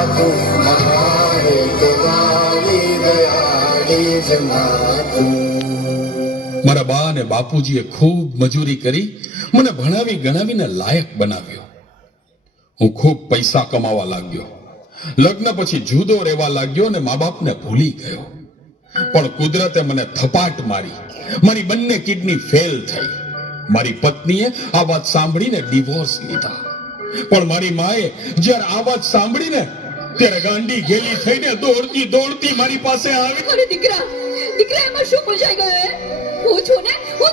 માતું મહાહેતવાળી દયાળી જ માતું. મારા બા અને બાપુજીએ ખૂબ મજૂરી કરી મને ભણાવી ગણાવીને લાયક બનાવ્યો. હું ખૂબ પૈસા કમાવા લાગ્યો. લગ્ન પછી જુદો રહેવા લાગ્યો અને મા બાપને ભૂલી ગયો. પણ કુદરતે મને થપાટ મારી. મારી બંને કિડની ફેલ થઈ. મારી પત્નીએ આ વાત સાંભળીને ડિવોર્સ લીધા. પણ મારી માએ જ્યારે આ વાત સાંભળીને ત્યારે ગાંડી ગેલી થઈને દોડતી દોડતી મારી પાસે આવી. અરે દીકરા દીકરા એમાં શું પૂછાઈ ગયો હે? હું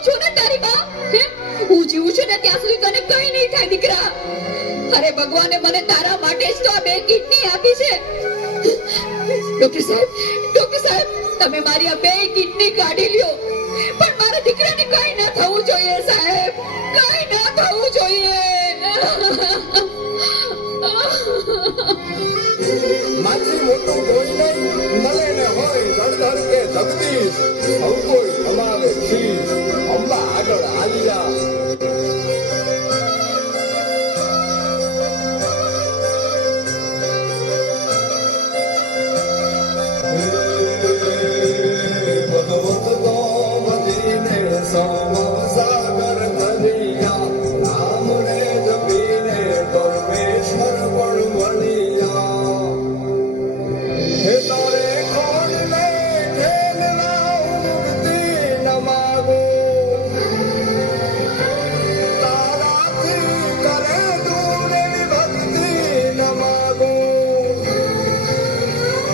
છું ને તારી બા. હે હું જીવું છું ને ત્યાં સુધી તને કઈ નહીં થાય દીકરા. અરે ભગવાને મને તારા માટે જ તો આ બે કિડની આપી છે. ડોક્ટર સાહેબ તમે મારી આ બે કિડની કાઢી લ્યો, પણ મારા દીકરાને કઈ ના થવું જોઈએ સાહેબ, કઈ ના થવું જોઈએ. માથી મોટું કોઈ નહીં, મળે ને હોય ધડધડ કે જગદીશ, સૌ કોઈ અમારે શીશ, અંબા આગળ આલિયા. ભગવત તો વધીને સાગર ધરિયા, રામ રે જપીને પરમેશ્વર પણ મળ્યા. હે તારે કોણને ખેલના ઉગતી ન માગો, તારાથી કરે દૂર એવી ભક્તિ ન માગો.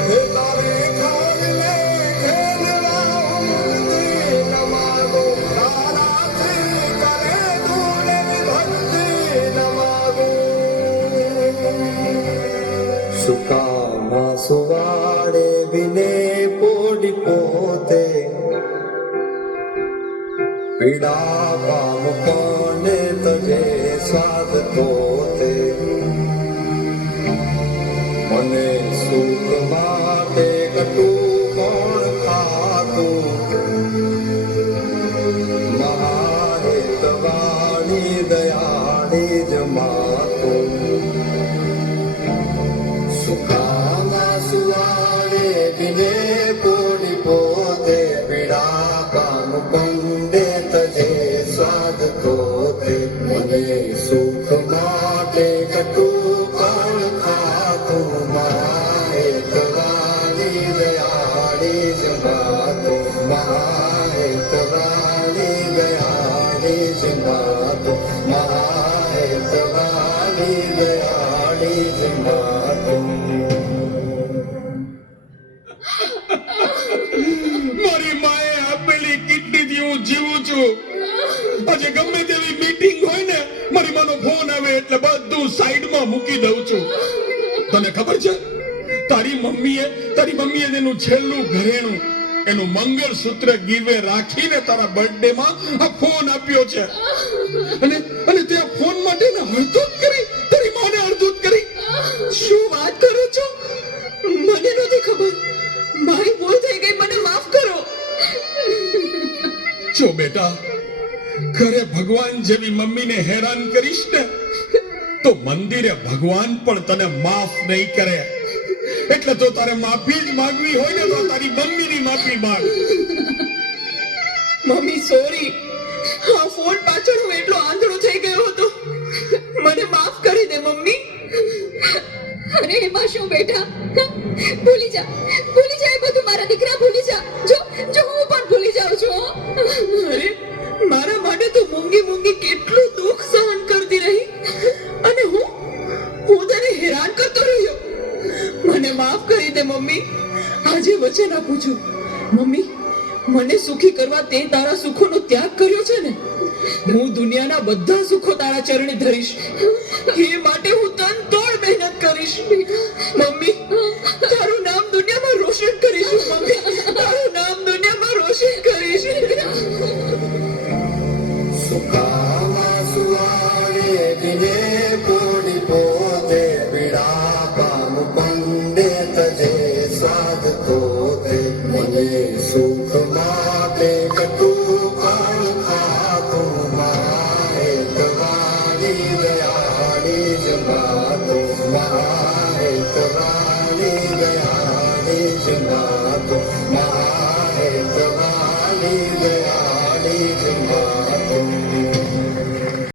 હે તારે કોણને ખેલના ઉગતી ન માગો, તારાથી કરે દૂર એવી ભક્તિ ન માગો. સુકામાં સુવાડે વિને પોડી પોતે, પીડા પામ કોને તજે સ્વાદ તોતે. મને સુખ માટે કટું કોણ ખાતું, મહાહેતવાળી દયાળી જ માતું. સુખામાં સુવાડે વિને પોડી પોતે, પીડા પામ કંડે તજે સ્વાદ તોતે. મને સુખ માટે કટું કોણ ખાતું, મહાહેતવાળી દયાળી જ માતું. મહાહેતવાળી દયાળી જ માતું. મહાહેતવાળી દયાળી જ માતું. મારી માએ આપેલી કિડનીથી હું જીવું છું. આજે ગમે તેવી મીટિંગ હોય ને, મારી માનો ફોન આવે એટલે બધું સાઈડમાં મૂકી દઉં છું. તને ખબર છે તારી મમ્મીએ તેનું છેલ્લું ઘરેણું, એનું મંગળસૂત્ર ગીવે રાખીને તારા બર્થડે માં આ ફોન આપ્યો છે. અને તે આ ફોન માટે હળધૂત કરી, તારી માને હળધૂત કરી. શું વાત કરો છો? મને નથી ખબર. મારી ભૂલ થઈ ગઈ, મને માફ કરો. જો બેટા, ઘરે ભગવાન જેવી મમ્મીને હેરાન કરીશ ને તો મંદિરે ભગવાન પણ તને માફ નહીં કરે. એટલે તો તારે માફી જ માંગવી હોય ને તો તારી મમ્મીની માફી માંગ. મમ્મી સોરી, આ ફોન પાછળ હું એટલો આંધળો થઈ ગયો હતો. મને માફ કરી દે મમ્મી. અરે એમાં શું બેટા, ભૂલી જા એ બધું. મારા દીકરા ભૂલી જા. જો હું પણ ભૂલી જાઉં છું. અરે મારા માટે તો મૂંગી કેટલું દુઃખ સહન કરતી રહી, અને હું તને હેરાન કરતો રહ્યો. મને માફ કરી દે મમ્મી. આજે વચન આપું છું મમ્મી, મને સુખી કરવા તે તારા સુખોનો ત્યાગ કર્યો છે ને, હું દુનિયાના બધા સુખો તારા ચરણે ધરીશ. એ માટે હું તન તોડ મહેનત કરીશ. મમ્મી તારું નામ દુનિયામાં રોશન કરીશ. મમ્મી તારું નામ દુનિયામાં રોશન કરીશ. સુખામાં સુવાડે વિને પોડી પોતે, પીડા પામ કંડે તજે સ્વાદ તોતે. મને સુખ માટે કટું કોણ ખાતું, મહાહેતવાળી દયાળી જ માતું. મહાહેતવાળી માં